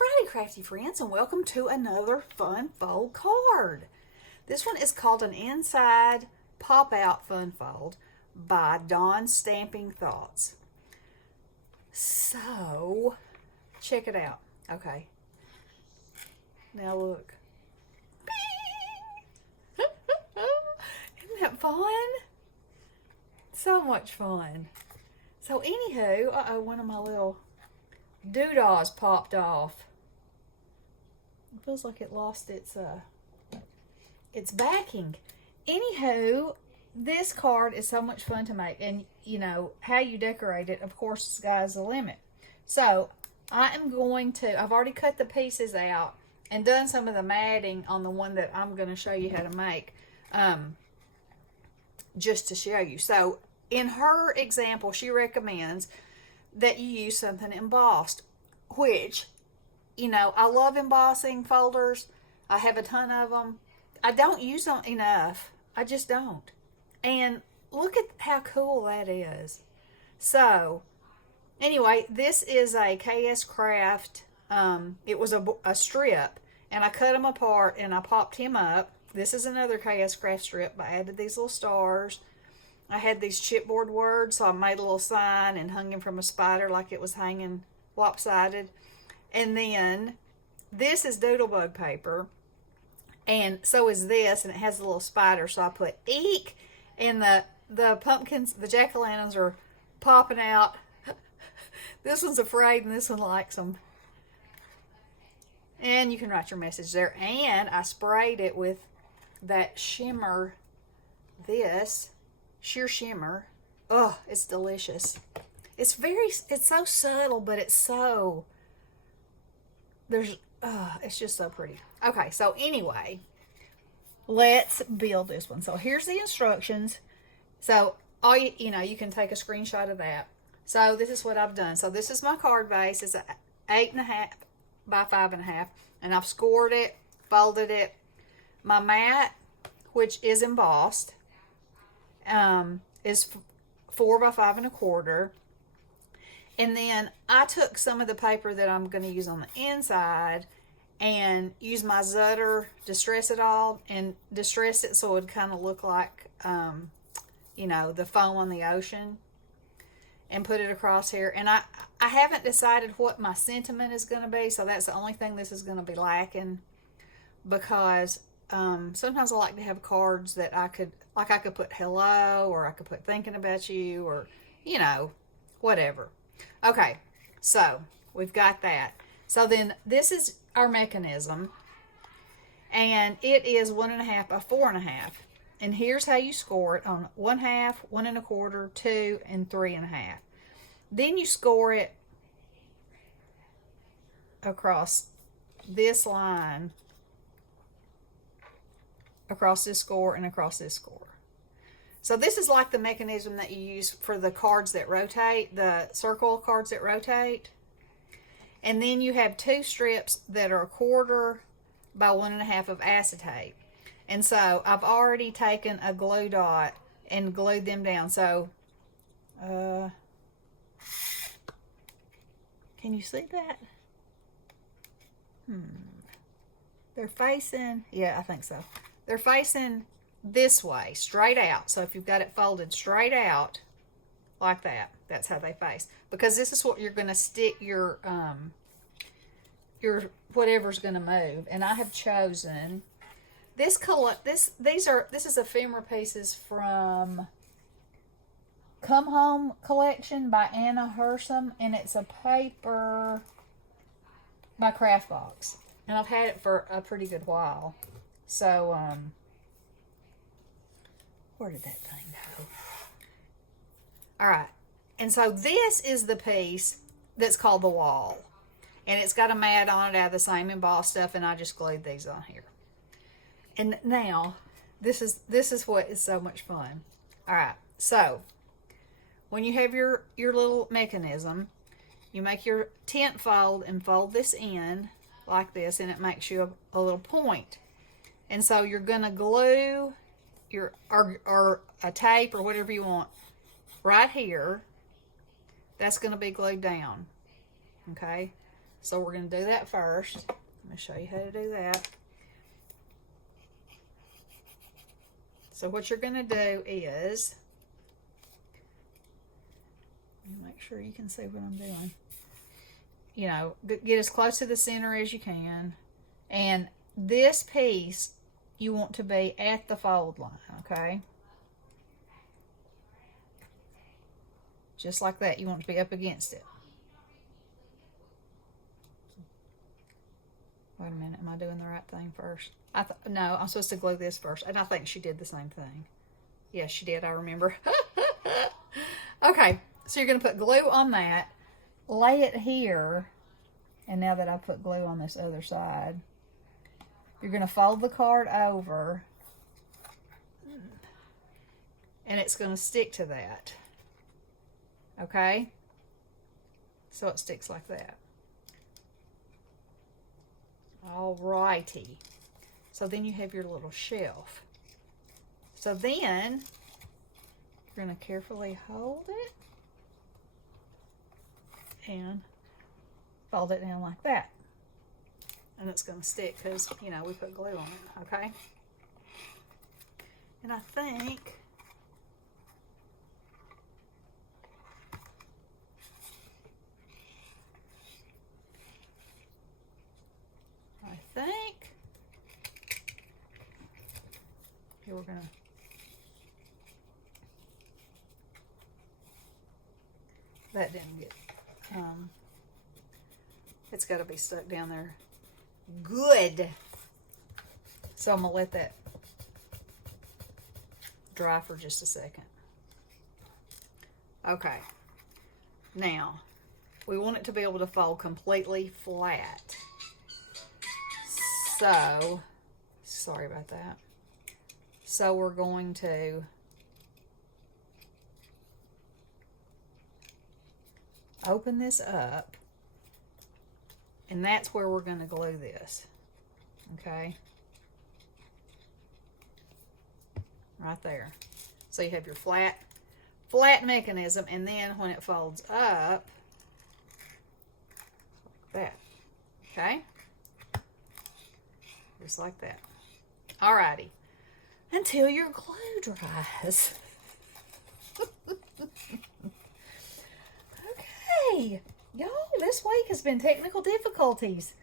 Friday, crafty friends, and welcome to another fun fold card. This one is called an Inside Pop-Out Fun Fold by Dawn Stamping Thoughts. So, check it out. Okay. Now look. Isn't that fun? So much fun. So anywho, one of my little doodahs popped off. It feels like it lost its backing. Anywho, this card is so much fun to make, and you know how you decorate it, of course, the sky's the limit. So I've already cut the pieces out and done some of the matting on the one that I'm going to show you how to make, just to show you. So in her example, she recommends that you use something embossed, which, you know, I love embossing folders. I have a ton of them. I don't use them enough. I just don't. And look at how cool that is. So anyway, this is a KS Craft. It was a strip, and I cut him apart and I popped him up. This is another KS Craft strip. I added these little stars. I had these chipboard words, so I made a little sign and hung him from a spider like it was hanging lopsided. And then this is doodlebug paper, and so is this, and it has a little spider, so I put eek, and the pumpkins, the jack-o'-lanterns are popping out. This one's afraid, and this one likes them. And you can write your message there. And I sprayed it with that shimmer, sheer shimmer. Oh, it's delicious. It's so subtle, but it's just so pretty. Okay, so anyway, let's build this one. So here's the instructions. So you can take a screenshot of that. So this is what I've done. So this is my card base. It's 8.5 by 5.5, and I've scored it, folded it. My mat, which is embossed, is 4 by 5.25. And then I took some of the paper that I'm going to use on the inside and use my Zutter, distress it all, and distress it so it would kind of look like, the foam on the ocean, and put it across here. And I haven't decided what my sentiment is going to be, so that's the only thing this is going to be lacking, because sometimes I like to have cards that I could put hello, or I could put thinking about you, or, whatever. Okay, so we've got that. So then this is our mechanism, and it is 1.5 by 4.5. And here's how you score it on 1/2, 1 1/4, 2, and 3.5. Then you score it across this line, across this score, and across this score. So this is like the mechanism that you use for the cards that rotate, the circle cards that rotate. And then you have 2 strips that are 1/4 by 1.5 of acetate. And so I've already taken a glue dot and glued them down. So, can you see that? They're facing, yeah, I think so. They're facing this way, straight out. So if you've got it folded straight out like that, that's how they face, because this is what you're going to stick your whatever's going to move. And I have chosen this color. This is ephemera pieces from Come Home collection by Anna Hersom, and it's a paper by Craftbox, and I've had it for a pretty good while. So where did that thing go? All right. And so this is the piece that's called the wall. And it's got a mat on it out of the same embossed stuff, and I just glued these on here. And now, this is what is so much fun. All right. So, when you have your little mechanism, you make your tent fold and fold this in like this, and it makes you a little point. And so you're going to glue or a tape or whatever you want right here. That's going to be glued down. Okay, So we're going to do that first. I'm going to show you how to do that. So what you're going to do is, make sure you can see what I'm doing. You know, get as close to the center as you can. And this piece, you want to be at the fold line, okay? Just like that. You want to be up against it. Wait a minute. Am I doing the right thing first? No, I'm supposed to glue this first. And I think she did the same thing. Yes, she did. I remember. Okay. So you're going to put glue on that. Lay it here. And now that I put glue on this other side, you're going to fold the card over. And it's going to stick to that. Okay? So it sticks like that. Alrighty. So then you have your little shelf. So then you're going to carefully hold it and fold it down like that. And it's going to stick because, you know, we put glue on it, okay? And I think here we're going to that didn't get it's got to be stuck down there good. So I'm going to let that dry for just a second. Okay, now we want it to be able to fold completely flat. So sorry about that. So we're going to open this up, and that's where we're going to glue this. Okay, right there. So you have your flat mechanism, and then when it folds up, like that. Okay, just like that. Alrighty, until your glue dries. Okay, y'all, this week has been technical difficulties.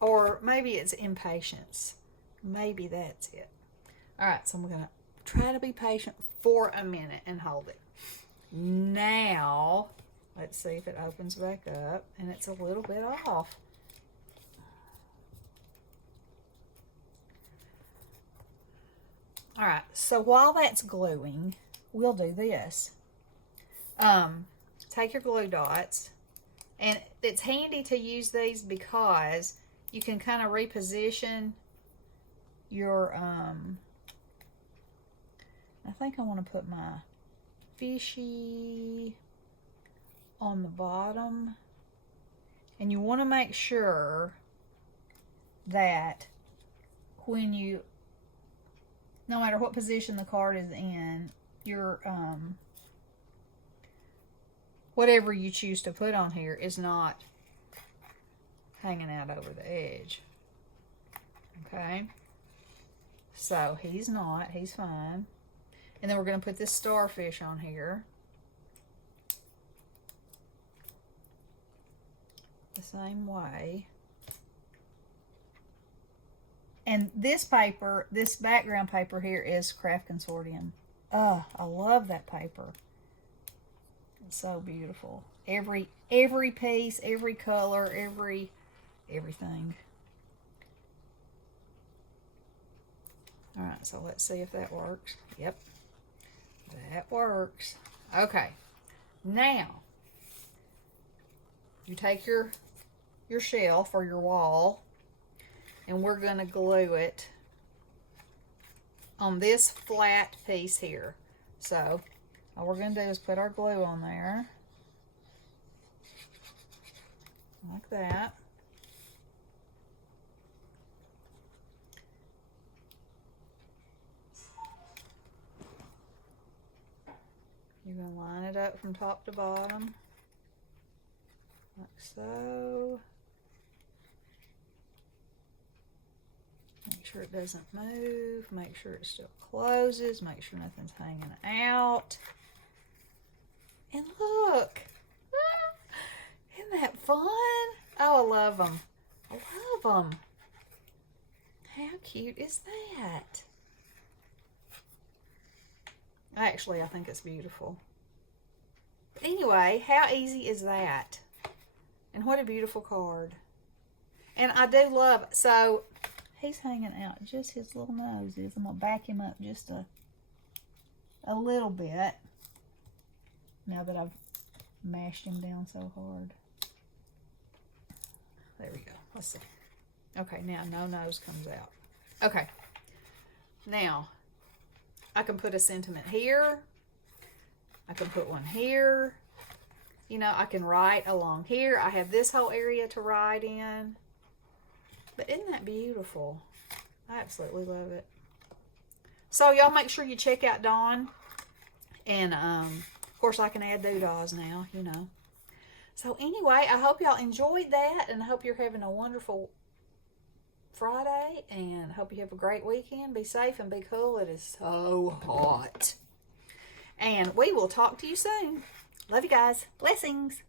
Or maybe it's impatience. Maybe that's it. Alright, so I'm going to try to be patient for a minute and hold it. Now, let's see if it opens back up, and it's a little bit off. Alright, so while that's gluing, we'll do this. Take your glue dots, and it's handy to use these because you can kind of reposition your, I think I want to put my fishy on the bottom, and you want to make sure that when you, no matter what position the card is in, your, whatever you choose to put on here is not hanging out over the edge. Okay, so he's not, he's fine. And then we're going to put this starfish on here the same way. And this paper, this background paper here, is Craft Consortium. I love that paper. It's so beautiful. Every piece, every color, everything. All right, so let's see if that works. Yep, that works. Okay, now you take your shelf or your wall, and we're going to glue it on this flat piece here. So all we're going to do is put our glue on there like that. You're going to line it up from top to bottom like so. Make sure it doesn't move. Make sure it still closes. Make sure nothing's hanging out. And look. Isn't that fun? Oh, I love them. I love them. How cute is that? Actually, I think it's beautiful. But anyway, how easy is that? And what a beautiful card. And I do love, so he's hanging out just his little nose is. I'm going to back him up just a little bit. Now that I've mashed him down so hard. There we go. Let's see. Okay, now no nose comes out. Okay. Now, I can put a sentiment here. I can put one here. You know, I can write along here. I have this whole area to write in. But isn't that beautiful? I absolutely love it. So y'all make sure you check out Dawn. And of course I can add doodahs now, you know. So anyway, I hope y'all enjoyed that, and I hope you're having a wonderful Friday, and I hope you have a great weekend. Be safe and be cool. It is so hot. And we will talk to you soon. Love you guys. Blessings.